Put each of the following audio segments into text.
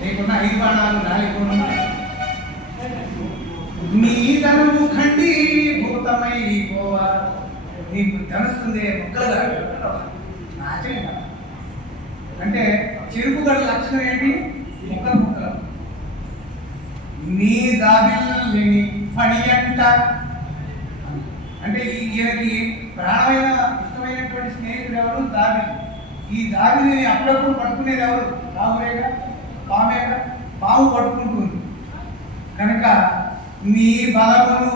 నీకున్న 5 బాణాలు రాలిపోను, నీ ధనువు ఖండీభూతమైపోవా. నీకు ధనుస్తుంది ముక్కలుగా నాచనే కదా. అంటే చెరుకు గల లక్షణం ఏంటి? ముక్కలు ముక్కలు. నీ దాబిల్ని పని అంట అంటే ఈయనకి ప్రాణమైన ఇష్టమైనటువంటి స్నేహితుడు ఎవరు? దాబిల్. ఈ దాబిని అప్పుడప్పుడు పట్టుకునేది ఎవరు? రావురేగా, పామేగా. పాము పట్టుకుంటుంది కనుక నీ బలమును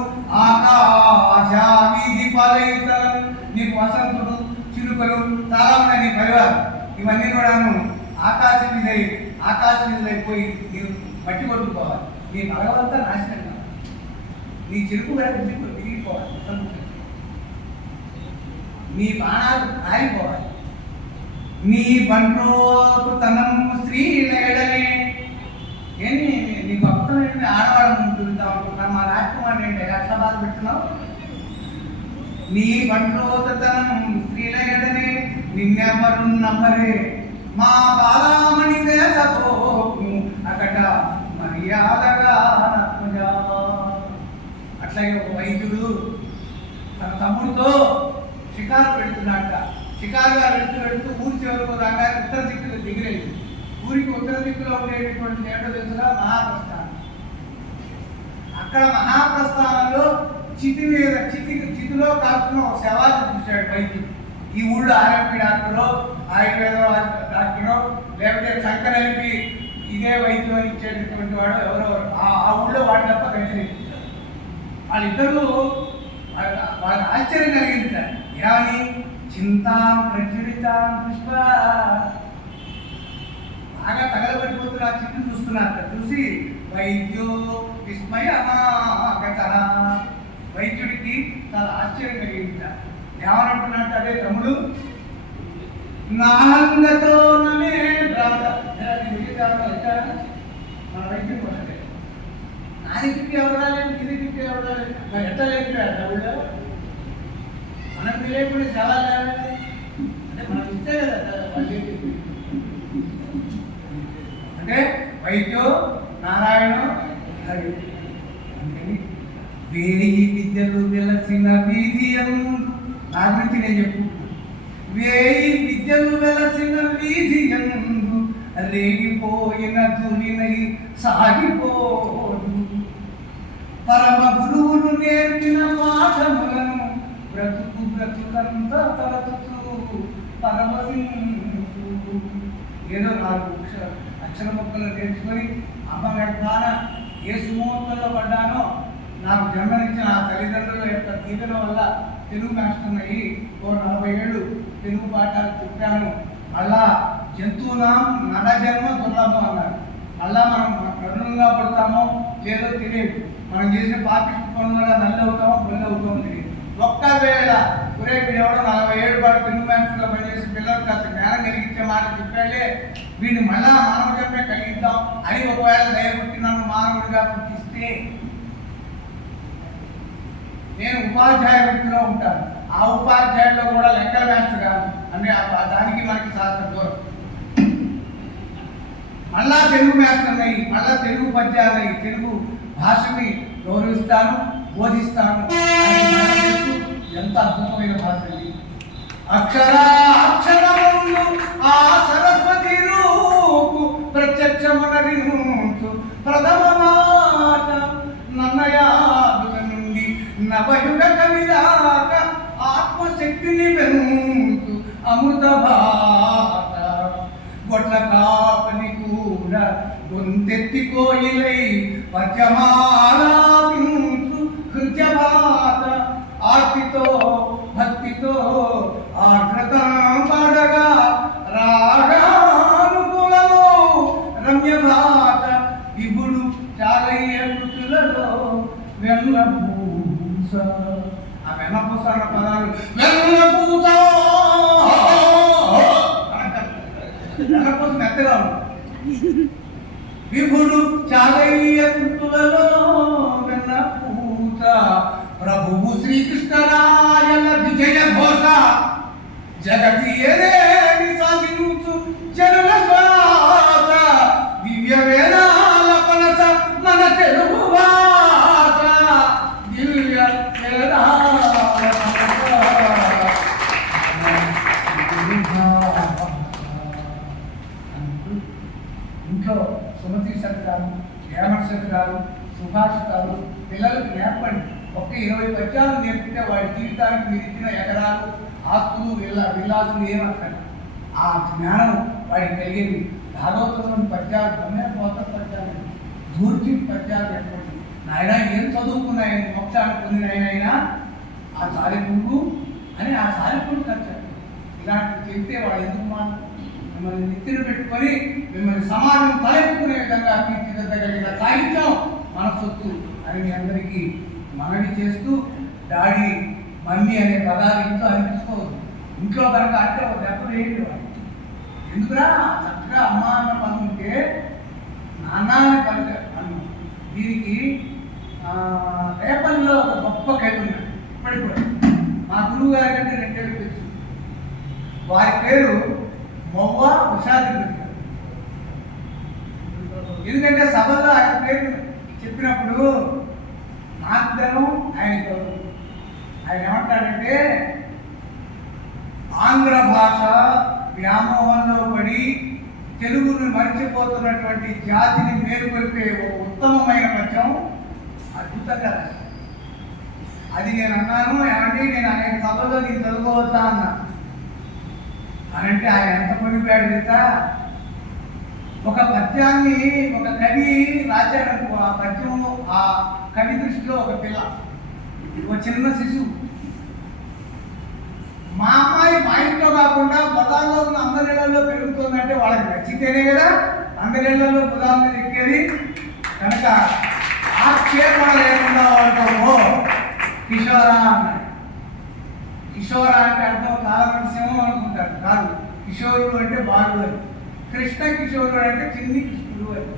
ఆకాశ వీధి పాలయుతలను, నీకు వసంతుడు, చిలుకలు చాలా ఉన్నాయి. నీ పరివారం ఇవన్నీ కూడాను ఆకాశం మీద అయిపోయి నీవు మట్టి కొట్టుకోవాలి. నీ బలవంతా నాశనం కావాలి. నీ చెరుకు తిరిగిపోవాలి. నీ బాణాలు కాలిపోవాలి. నీ బంట్రోతనం స్త్రీ లేడనే. ఏంటి నీ గొప్పతనం ఏంటి? ఆడవాళ్ళని చూద్దాం అనుకుంటున్నా. మా రాజకుమారుడు ఏంటి అట్లా బాధ పెడుతున్నావు? నీ బంట్రోతనం స్త్రీలయడనే నిన్నెవరు నమ్మరే. మా బాలామణి దేశపోకు అకట మర్యాదగా. అట్లాగే ఒక వైద్యుడు తన తమ్ముడితో షికారు పెడుతున్నాడట. షికారుగా వెళుతూ ఊరి చివరకు రాగా ఉత్తర దిక్కులో దిగిరేది. ఊరికి ఉత్తర దిక్కులో ఉండేటటువంటి ఏటో తెలుసుగా మహాప్రస్థానం. అక్కడ మహాప్రస్థానంలో చితిలో కాల్చుకున్న ఒక శవాన్ని చూశాడు వైద్యుడు. ఈ ఊళ్ళో ఆర్ఎంపీ డాక్టరో ఆయుర్వేద డాక్టరో లేకపోతే సంకరలిపి ఇదే వైద్యం ఇచ్చేటటువంటి వాడు ఎవరెవరు ఆ ఊళ్ళో వాడి తప్ప గతిని. వాళ్ళిద్దరూ వాళ్ళకి ఆశ్చర్యం కలిగింది. ఏమని? చింతాం ప్రచురితాం పుష్ప. బాగా తగలబడిపోతున్న ఆ చిట్టు చూస్తున్నారు. చూసి వైద్యో విస్మయమాగత. వైద్యుడికి చాలా ఆశ్చర్యం కలిగింది. ఏమనుకున్నట్టు? అదే తమ్ముడు నాంగతో నమే మన వైద్యం కొట్టలే. నాదికి ఎవరు రాలేదు, గిరికి ఎవరు రాలేదు. మరి ఎట్లా లేకపోయారు తమ్ముడు? మనం తెలియకుండా సవాల్ అంటే మనం ఇస్తే కదా. అంటే వైద్యో నారాయణ వేయి విద్యలు వెలసిన వీధి అందు. నా గురించి నేను చెప్పుకుంటున్నాను. వేయి విద్యలు వెలసిన వీధి అందు రేగిపోయిన తునినై సాగిపోదు. పరమ గురువులు నేర్పిన పాఠములను బ్రతుకంతా తలచుతూ పరమశించు. ఏదో 4 అక్షర మొక్కలు నేర్చుకొని అమ్మ గడపాన ఏ సుముహూర్తంలో పడ్డానో నాకు జన్మనిచ్చిన ఆ తల్లిదండ్రుల యొక్క దీవెన వల్ల తెలుగు మాస్టర్నయ్యి 40 ఏళ్ళు తెలుగు పాఠాలు చెప్పాను. మళ్ళా జంతువునాం నడజన్మ దుర్లభం అన్నారు. మళ్ళా మనం కరుణంగా పడతామో లేదో తెలియదు. మనం చేసిన పాపిష్టి పనుల వల్ల నల్లి అవుతామో బొల్లి అవుతామో తెలియదు. ఒక్కవేళ ఒరే ఎవడో 40 ఏళ్ళు పాటు తెలుగు మాస్టర్గా పనిచేసి పిల్లలకు కాస్త జ్ఞానం కలిగించే మాట చెప్పాడే, వీడిని మళ్ళా మానవ జన్మే కలిగిద్దాం అని ఒకవేళ దయపుట్టి నన్ను మానవుడిగా పుట్టిస్తే నేను ఉపాధ్యాయ వృత్తిలో ఉంటాను. ఆ ఉపాధ్యాయుల్లో కూడా లెక్కల మాస్టర్ కాదు. అంటే దానికి మనకి శాస్త్రం దూరం. మళ్ళా తెలుగు మాస్టర్ అయ్యి మళ్ళా తెలుగు పద్యాలయ్యి తెలుగు భాషని గౌరవిస్తాను, బోధిస్తాను. ఎంత అద్భుతమైన భాష ఇది. అక్షరములు ఆ సరస్వతి రూపు ప్రత్యక్షమునరించు ప్రథమ మాట నన్నయాదుల నుండి నవయుగ కవిదాక ఆత్మశక్తిని పెంచు అమృత భాత. గొడ్ల కాపని కూడా గొంతెత్తి కోయిలై పద్యమాలాపించు హృద్యభాత. ఆర్తితో భక్తితో ఆర్ద్రత పడగా రాగానుకులలో రమ్యభాత. విభుడు చాలయ్య కృతులలో వెన్నపూస. ఆ వెన్నపూస అన్న పదాలు వెన్నపూస వెన్నపూస మెత్తగా ఉంటుంది. విభుడు చాలయ్య కృతులలో వెన్నపూస. ప్రభువు శ్రీకృష్ణరాయల విజయ ఘోష జగతి ఏదేని సాగించు జనుల ఇంట్లో సుమతి శతకాలు, హేమట్ శతకాలు, సుభాషితాలు పిల్లలకు నేర్పండి. ఒక్క 20 పద్యాలు నేర్పితే వాడి జీవితానికి మీరు ఇచ్చిన ఎకరాలు, ఆస్తులు, విల్లాసులు ఏమక్కర్లేదు. ఆ జ్ఞానం వాడికి కలిగేది. భాగవతంలోని పద్యాలు కొత్త పద్యాలు, దూర్చి పద్యాలు చెప్పండి. నాయన ఏం చదువుకున్నాయని మోక్షాన్ని పొందిన అయినా ఆ చాలిపుడు అని ఆ చాలిపుడు ఖర్చు ఇలాంటివి చెప్తే వాడు ఎందుకు మిమ్మల్ని నెత్తిన పెట్టుకొని మిమ్మల్ని సమాజం తలెత్తుకునే విధంగా తీర్చిదిద్దగలిగిన సాహిత్యం మన సొత్తు అని మీ అందరికీ మనవి చేస్తూ, డాడీ మమ్మీ అనే పదాలు ఇంట్లో అనిపించుకోవద్దు. ఇంట్లో కనుక అంటే ఒక దెబ్బలు ఏంటి వాడు ఎందుకురా చక్కగా అమ్మ అన్న పని ఉంటే నాన్న అని పని అన్ను. దీనికి రేపల్లో ఒక గొప్ప కవి ఉన్నాడు ఇప్పటికి కూడా. మా గురువు గారి కంటే 2 ఏళ్ళు పెంచు. వారి పేరు మొవ్వ ఉషాధిపతి గారు. ఎందుకంటే సభలో ఆయన పేరు చెప్పినప్పుడు నాకు ధనం ఆయన గౌరవం. ఆయన ఏమంటాడంటే, ఆంధ్ర భాష వ్యామోహంలో పడి తెలుగును మర్చిపోతున్నటువంటి జాతిని మేలుకొల్పే ఒక ఉత్తమమైన పద్యం అద్భుతంగా. అది నేను అన్నాను, ఏమంటే నేను అనేక సభలో నేను చదువుకోవద్దా అన్నా. అనంటే ఆయన ఎంత పొందిపాడు తెలుసా, ఒక పద్యాన్ని ఒక కవి రాశాడనుకో, ఆ పద్యం ఆ కవి దృష్టిలో ఒక పిల్ల, ఒక చిన్న శిశువు. మా అమ్మాయి మా ఇంట్లో కాకుండా పదాల్లో ఉన్న అందరిళ్లలో పెరుగుతుందంటే వాళ్ళకి నచ్చితేనే కదా అందరిళ్లలో పదాల మీద ఎక్కేది. కనుక ఆక్షేపణ లేకుండా వాళ్ళతో కిషోరా అన్నాడు. కిషోరా అంటే అర్థం చాలా మంది సింహం అనుకుంటారు, కాదు. కిషోరుడు అంటే బాలు అని, కృష్ణ కిషోరుడు అంటే చిన్ని కృష్ణుడు అని,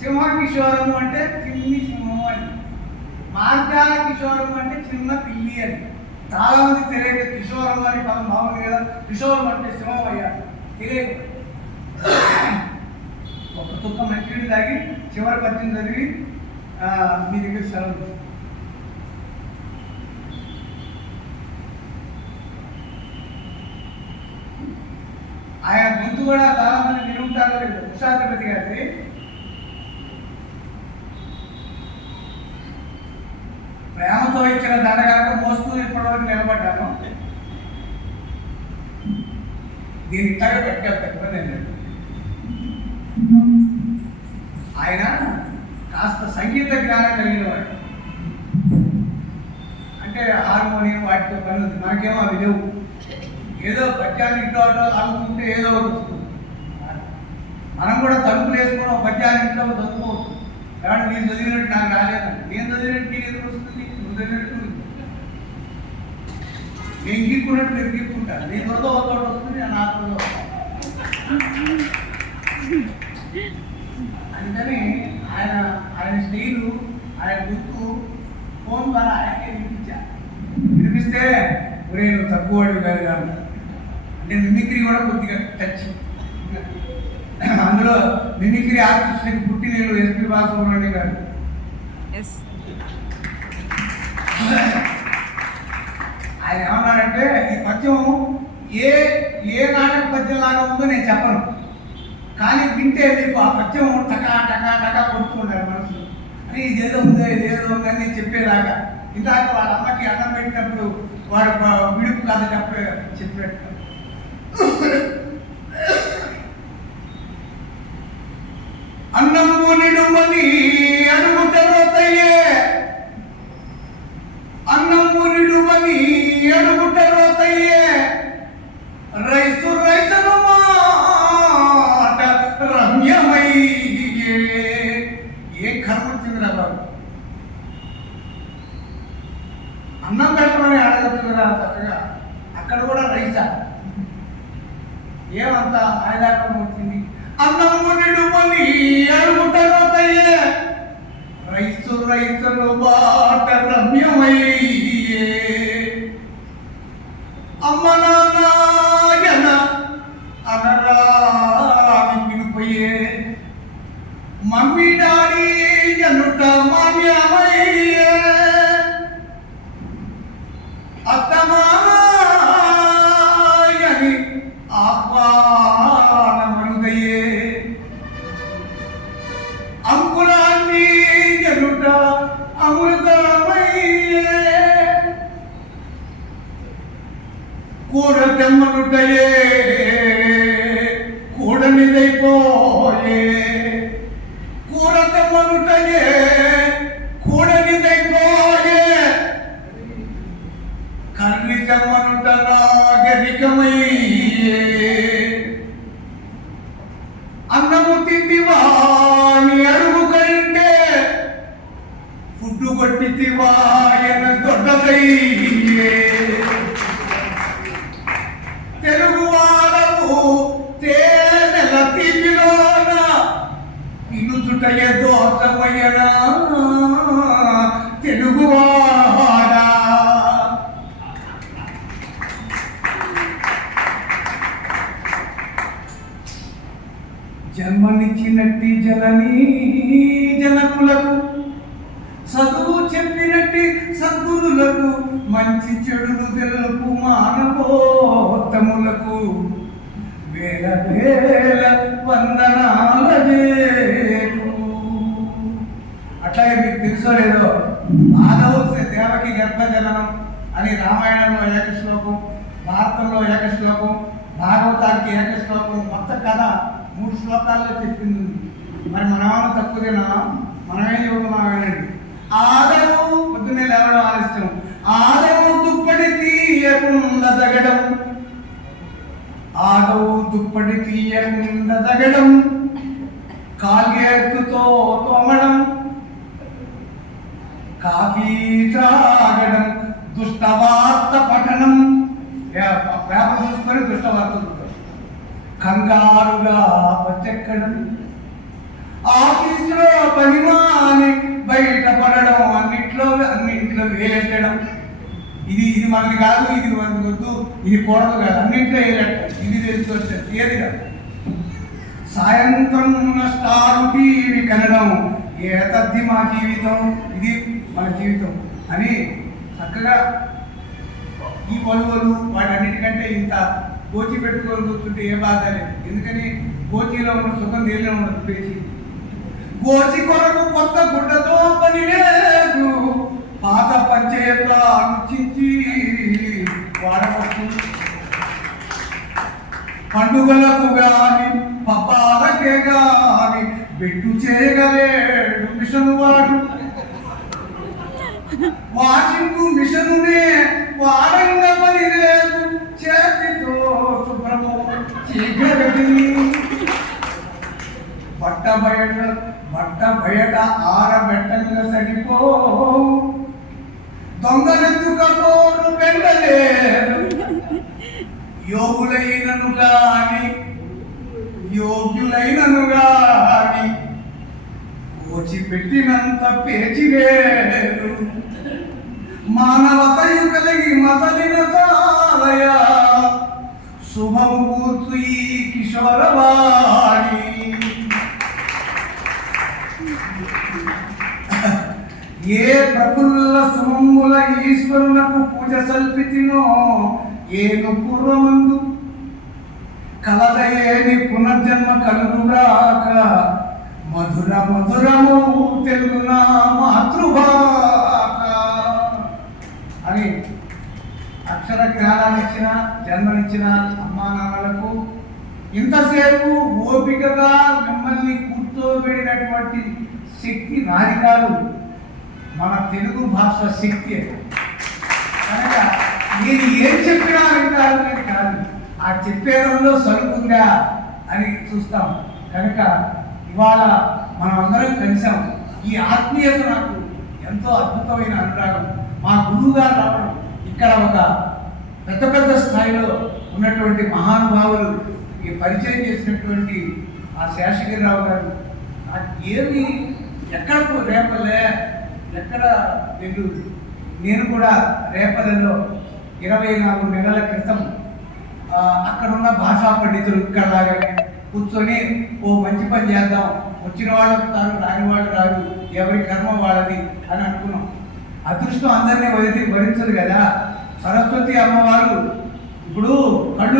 సింహ కిషోరము అంటే చిన్ని సింహం అని, మార్జాల కిషోరం అంటే చిన్న పిల్లి అని. చాలా మంది తెలియదు కిషోరం అని పదం బాగుంది కదా, కిషోరం అంటే సింహం అయ్యారు తెలియదు. ఒక తుక్క మంచినీళ్ళు తాగి చివరి పద్యం చదివి మీ దగ్గర సెలవు. ఆయన గొంతు కూడా చాలా మంది వినుంటారో లేదు. ఉషాధిపతి గారి ప్రేమతో ఇచ్చిన దండగాక మోస్తూ ఇప్పటివరకు నిలబడ్డాను. దీని ఇట్లాగే పెట్టాను. ఆయన కాస్త సంగీత జ్ఞానం కలిగిన వాడు. అంటే హార్మోనియం వాటితో పని ఉంది, మనకేమో అవి లేవు. ఏదో పద్యాన్ని ఇంట్లో ఆడుతుంటే ఏదో వస్తుంది. మనం కూడా తలుపులు వేసుకుని ఒక పద్యాన్ని ఇంట్లో చదువుకోవచ్చు. కాబట్టి నేను చదివినట్టు నాకు రాలేదండి, నేను చదివినట్టు నీకు ఎదురు వస్తుంది, నువ్వు చదివినట్టు నేను గీక్కున్నట్టు మీరు గీక్కుంటాను. నేను త్వరతో ఒకటి వస్తుంది, నా త్వరతో అందుకని ఆయన స్త్రీలు ఆయన గుర్తు ఫోన్ ద్వారా ఆయనకే వినిపించారు. వినిపిస్తే ఒరే నువ్వు తక్కువ వాడు కాదు కాదు అంటే మిమిక్రీ కూడా కొద్దిగా టచ్. అందులో మిమిక్రీ ఆర్టిస్ట్కి పుట్టినేళ్ళు ఎస్పీ బాలసుబ్రహ్మణ్యం గారు. ఆయన ఏమన్నాడంటే, ఈ పద్యం ఏ నాటక పద్యం లాగా ఉందో నేను చెప్పను, కానీ వింటే మీకు ఆ పద్యం టకా టకా టకా కొడుతున్నారు మనసులో అని, ఇదేదో ఉందో ఇదేదో ఉందని నేను చెప్పేలాగా. ఇందాక వాళ్ళ అమ్మకి అన్నం పెట్టినప్పుడు వాడు విడుపు కథ చెప్పినట్టు అన్నము నిడుమని అడుగుటరోతయ్యే, అన్నము నిడుమని అడుగుటరోతయ్యే, రైసు రైతను మాట రమ్యమయ్యే. ఏ కర్మ వచ్చిందిరా బాబు, అన్నం పెట్టమని అడగచ్చు కదా చక్కగా, అక్కడ కూడా రైసా ఏమంతా ఆయదాకం వచ్చింది. అన్నము నిడుమని అడుగుటరోతయ్యే, రైసు రైతులు మాట రమ్యమయ్యే. అమ్మ నాయన అనరాని వినిపోయే, మమ్మీ డాడీ ఎనుట మాన్యమయ్యే. అత్తమాయని ఆహ్వానమనుదయ్యే, కూడనిదైపోయే కూరతమ్మనుటయే కూడనిదైపోయే కర్ణితమ్మనుట నాగరికమయ్యే అన్నము తింటివా నీ అడుగు కంటే ఫుడ్డు కొట్టితివా ఎన దొడ్డదయ్యే తెలుగు వాడవు తేనెల తీపిలోన ఇనుచుటయ దోషమయ్యనా తెలుగువాడా జన్మనిచ్చినట్టి జననీ జనకులకు చదువు చెప్పినట్టి సద్గురులకు మంచి చెడులు తెలుపు మానవోత్తములకు వేల వేల వందనాలజేటు. అట్లాగే మీకు తెలుసో లేదో ఆదవు దేవకి గర్భజననం అని రామాయణంలో ఏక శ్లోకం, భారతంలో ఏక శ్లోకం, భాగవతానికి ఏక శ్లోకం, మొత్తం కథ 3 శ్లోకాల్లో చెప్పింది. మరి మనమేమో తక్కువదేనా? మనమేం చెబుతున్నాం వినండి. ఆదవు పొద్దున్నే లేవడం ఆలస్యం, ఆదవు దుప్పటి తీయకుండా తగడం, ఆదవు దుప్పటి తీయకుండా తగడం, కాల్గేతుతో తోమడం, కాఫీ తాగడం, దుష్టవార్త పఠనం, పేపర్ చూసుకొని దుష్టవార్త కంగారుగా బచ్చెక్కడం, ఆఫీసులో పనిమాని బయటపడడం, అన్నింట్లో వేలెట్టడం. ఇది మనది కాదు, ఇది మనది వద్దు, ఇది కూడదు కాదు, అన్నింట్లో వేలెట్టడం. ఇది తెలుసు ఏది కాదు. సాయంత్రం స్టార్ టీవీ కనడం, ఏతద్ది మా జీవితం, ఇది మన జీవితం అని చక్కగా ఈ పలువలు వాటన్నిటికంటే ఇంత గోచి పెట్టుకొని కూర్చుంటే ఏ బాధ లేదు. ఎందుకని గోచిలో ఉన్న సుఖం దేనిలో ఉండదు. పేచి గోచి కొరకు కొత్త గుడ్డతో పని లేదు, పాత పంచేత ఆలోచించి వాడవచ్చు. పండుగలకు గాని పబ్బాలకే గాని బెట్టు చేయగలేడు మిషను వాడు. వాషింగ్ మిషనునే వాడంగా పని లేదు, చేతితో శుభ్రము చీకటి. బట్ట బయట ఆరబెట్టంగా సరిపో, దొంగలెత్తుకపోరు పెండలేరు. యోగులైనను గాని కోచి పెట్టినంత పేచి వేరు. మానవతయు కలిగి మతలిన తాలయ, శుభం కూర్చు ఈ కిషోరవాణి. ఏ ప్రఫుల్ల సుమంగుల ఈశ్వరునకు పూజ సల్పితినో, ఏను పూర్వమందు కలదయేని పునర్జన్మ కలుగుగాక. మధుర మధురము తెలుగునా మాతృభాక అని అక్షర జ్ఞానాన్ని ఇచ్చిన, జన్మనిచ్చిన అమ్మా నాన్నలకు, ఇంతసేపు ఓపికగా మిమ్మల్ని కూర్చోబెడినటువంటి శక్తి నాది కాదు, మన తెలుగు భాష శక్తి. కనుక నేను ఏం చెప్పినా వింటారు అని కాదు, ఆ చెప్పేదంలో సరుకుందా అని చూస్తాం. కనుక ఇవాళ మనం అందరం కలిసాం. ఈ ఆత్మీయత నాకు ఎంతో అద్భుతమైన అనురాగం. మా గురువు గారు రావడం, ఇక్కడ ఒక పెద్ద స్థాయిలో ఉన్నటువంటి మహానుభావులు ఈ పరిచయం చేసినటువంటి ఆ శేషగిరిరావు గారు, ఏమి ఎక్కడ రేపల్లే ఎక్కడ నెల్లూరు. నేను కూడా రేపల్లెలో 24 నెలల క్రితం అక్కడున్న భాషా పండితులు ఇక్కడలాగానే కూర్చొని ఓ మంచి పని చేద్దాం, వచ్చిన వాళ్ళు వస్తారు, రాని వాళ్ళు రారు, ఎవరి కర్మ వాళ్ళది అని అనుకున్నాం. అదృష్టం అందరినీ వరించదు కదా. సరస్వతి అమ్మవారు ఇప్పుడు కళ్ళు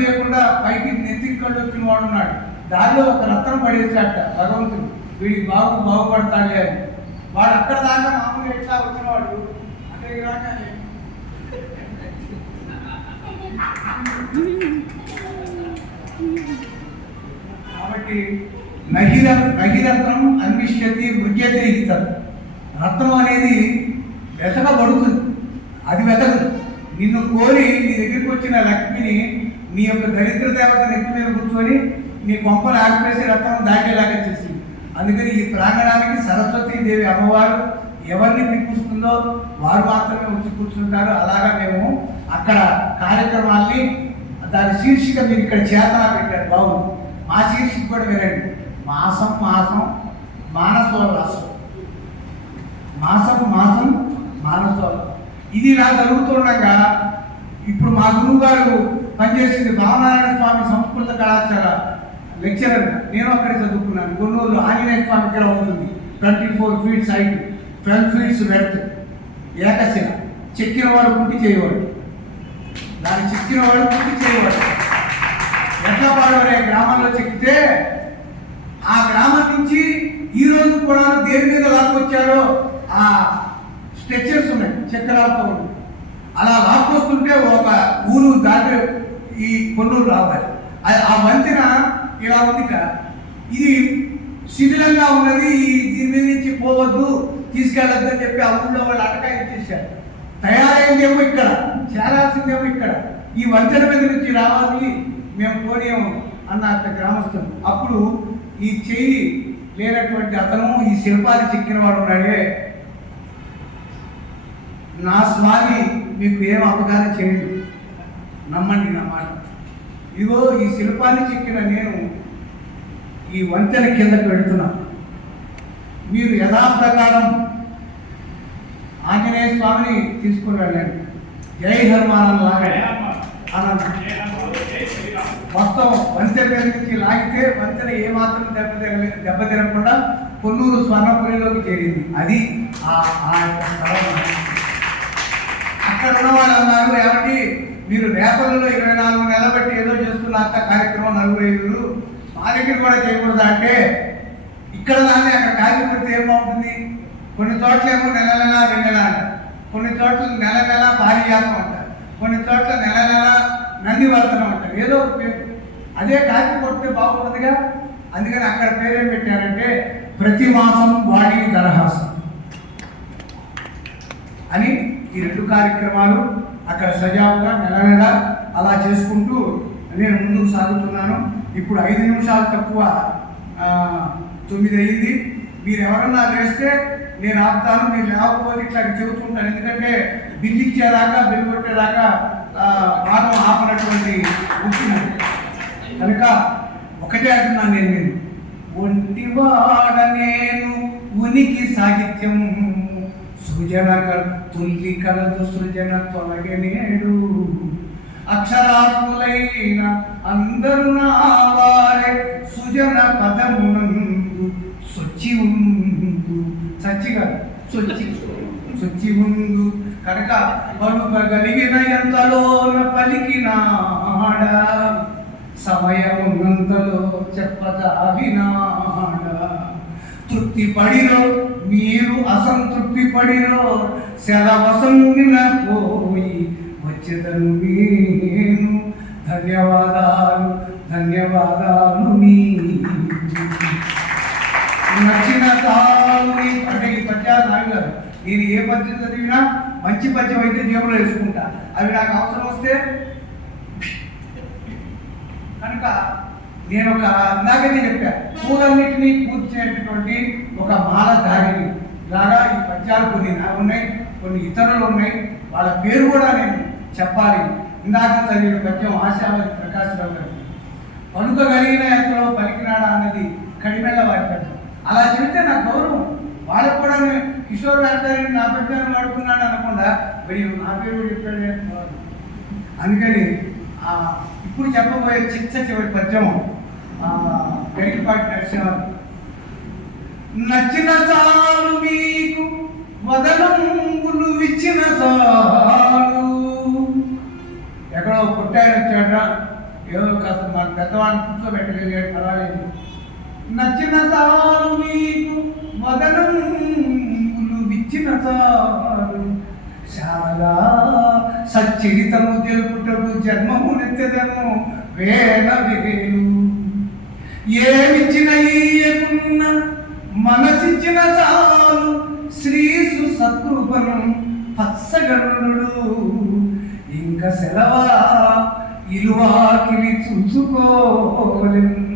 లేకుండా పైకి నెత్తికి కళ్ళు వచ్చిన వాడు ఉన్నాడు. దారిలో ఒక రత్నం పడేసాట భగవంతుడు, వీడికి బాగుపడతాడే అని. వాడు అక్కడ దాకా మామూలుగా ఎట్లా వచ్చినవాడు అక్కడికి రాగానే కాబట్టి నహిరత్నం అన్విష్యతి మృగ్యతే ఇస్తారు. రత్నం అనేది వెతకబడుతుంది, అది వెతకదు. నిన్ను కోరి నీ దగ్గరికి వచ్చిన లక్ష్మిని నీ యొక్క దరిద్ర దేవత నెత్తి మీద కూర్చొని నీ కొంపను ఆడిపేసి రత్నం దాటేలాగా చేసింది. అందుకని ఈ ప్రాంగణానికి సరస్వతీదేవి అమ్మవారు ఎవరిని పిలుస్తుందో వారు మాత్రమే వచ్చి కూర్చుంటారు. అలాగా మేము అక్కడ కార్యక్రమాల్ని దాని శీర్షిక మీరు ఇక్కడ చేతన పెట్టారు, బాగుంది. మా శీర్షిక కూడా వినండి. మాసం మాసం మానసోల్లాసం, మాసం మాసం మానసోల్లాసం. ఇది ఇలా జరుగుతుండగా ఇప్పుడు మా గురువు గారు పనిచేసింది భావనారాయణ స్వామి సంస్కృత కళాశాల లెక్చరర్. నేను అక్కడే చదువుకున్నాను. కొన్నూరు ఆంజనేయ స్వామి ఇక్కడ ఉంటుంది. 24 feet హైట్, 12 feet వెడత్, ఏకశిల. చెక్కిన వాడు పుట్టి చేయవాడు, దాన్ని చెక్కిన వాడు పుట్టి చేయవాడు. ఎట్లపాడు అనే గ్రామంలో చెక్కితే ఆ గ్రామం నుంచి ఈ రోజు కూడా దేని మీద లాక్కొచ్చారో ఆ స్ట్రెచర్స్ ఉన్నాయి, చక్రాలతో. అలా లాక్కొస్తుంటే ఒక ఊరు దాటి ఈ కొన్నూరు రావాలి. ఆ వంతెన ఇలా ఉంది కదా, ఇది శిథిలంగా ఉన్నది, దీని మీద నుంచి పోవద్దు, తీసుకెళ్ళద్దు అని చెప్పి ఆ ఊళ్ళో వాళ్ళు అటకాయ ఇచ్చేసారు. తయారైందేమో ఇక్కడ, చేరాల్సిందేమో ఇక్కడ. ఈ వంతెన మీద నుంచి రావాలి, మేము పోనీయము అన్న గ్రామస్తులు. అప్పుడు ఈ చెయ్యి లేనటువంటి అతను ఈ శిల్పాన్ని చెక్కిన వాడు ఉన్నాడే, నా స్వామి మీకు ఏం అపకారం చేయదు, నమ్మండి నా మాట. ఇదిగో ఈ శిల్పాన్ని చెక్కిన నేను ఈ వంతెన కిందకు పెడుతున్నా. మీరు యథాప్రకారం ఆంజనేయ స్వామిని తీసుకుని వెళ్ళండి. జై హనుమాన్ లాగా ఆనందం. మొత్తం వంతెన మీద నుంచి లాగితే వంతెన ఏమాత్రం దెబ్బతినకుండా కొన్నూరు స్వర్ణపురిలోకి చేరింది. అది ఆ యొక్క స్థలం. అక్కడ ఉన్న వాళ్ళు అన్నారు, ఏమంటే మీరు రేపల్లో 24 నెలల బట్టి ఏదో చేస్తున్న కార్యక్రమం 4-5 మా దగ్గర కూడా చేయకూడదా అంటే, ఇక్కడ దాన్ని అక్కడ కార్యక్రమం ఏం బాగుంటుంది. కొన్ని చోట్ల ఏమో నెల 2 నెల అంటారు, కొన్ని చోట్ల నెల పారిజాతం అంటారు, కొన్ని చోట్ల నెల నందివర్ధనం అంటారు. ఏదో ఒక పేరు. అదే కాకి కొడితే బాగుంటుందిగా. అందుకని అక్కడ పేరేం పెట్టారంటే ప్రతి మాసం వాడి దరహాసం అని. ఈ 2 కార్యక్రమాలు అక్కడ సజావుగా నెల అలా చేసుకుంటూ నేను ముందుకు సాగుతున్నాను. ఇప్పుడు 5 నిమిషాలు తక్కువ 9 అయింది. మీరు ఎవరన్నా వేస్తే నేను ఆపుతాను, మీరు లేకపోతే ఇట్లా చెబుతుంటాను. ఎందుకంటే బిల్లు ఇచ్చేదాకా, బిల్లు కొట్టేదాకా పాఠం ఆపనటువంటి ఉంటున్నాను. కనుక ఒకటే అంటున్నాను నేను ఒంటివాడ నేను ఉనికి సాహిత్యం సృజన తుల్లి కలదు సృజన తొలగనేడు అక్షరాత్ములైన అందరు నా వారే సృజన పదమునందు సొచ్చి ఉందు సచ్చిగా సొచ్చి ఉందు కనుక పలుకగలిగిన ఎంతలోన పలికినాడ సమయమున్నంతలో చెప్పదాగినాడ తృప్తి పడిరో మీరు అసంతృప్తి పడిరో సెలవసంగిన పోయి వచ్చేదను నేను. ధన్యవాదాలు ధన్యవాదాలు. నీ నచ్చిన తాళుని అంటే ఈ పద్యాలు నాగారు. నేను ఏ పద్యం చదివినా మంచి పద్యం అయితే జేబులో వేసుకుంటా, అవి నాకు అవసరం వస్తే. కనుక నేను ఒక ఇందాకనే చెప్పాను, పూలన్నిటినీ కూర్చేటటువంటి ఒక మాల దారిని లాగా ఈ పద్యాలు కొన్ని నాకు ఉన్నాయి, కొన్ని ఇతరులు ఉన్నాయి. వాళ్ళ పేరు కూడా నేను చెప్పాలి. ఇందాక చదివిన పద్యం ఆశావతి ప్రకాశరావు గారు. పలుకగలిగిన ఎంతలో పలికినాడా అన్నది కడిమెళ్ళ వారి పద్యం. అలా చెబితే నా గౌరవం. వాళ్ళకు కూడా కిషోర్ గారి నా పద్యాన్ని వాడుకున్నాడు అనకుండా వీళ్ళు నా పేరు చెప్పాడు. అందుకని ఇప్పుడు చెప్పబోయే చివరి పద్యం గరికపాటి నరసింహారావు. నచ్చిన చాలు మీకు వదనంబులు ఇచ్చిన చాలు. ఎక్కడో పుట్టాడు వచ్చాడా, ఏదో కాస్త మన పెద్దవాడిని కూర్చోబెట్టగలిగాడు, పర్వాలేదు. నచ్చిన చాలు మీకు వదనంబులు ఇచ్చిన చాలు చాలా సచ్చరితము తెలుపుటకు జన్మము నెత్తెదను వేల వేలు. ఏమిచ్చిన ఈయకున్న మనసిచ్చిన చాలు శ్రీసు సత్కృపను పత్సగరుడు ఇంక సెలవా ఇలువాకిలి చూసుకోలేను.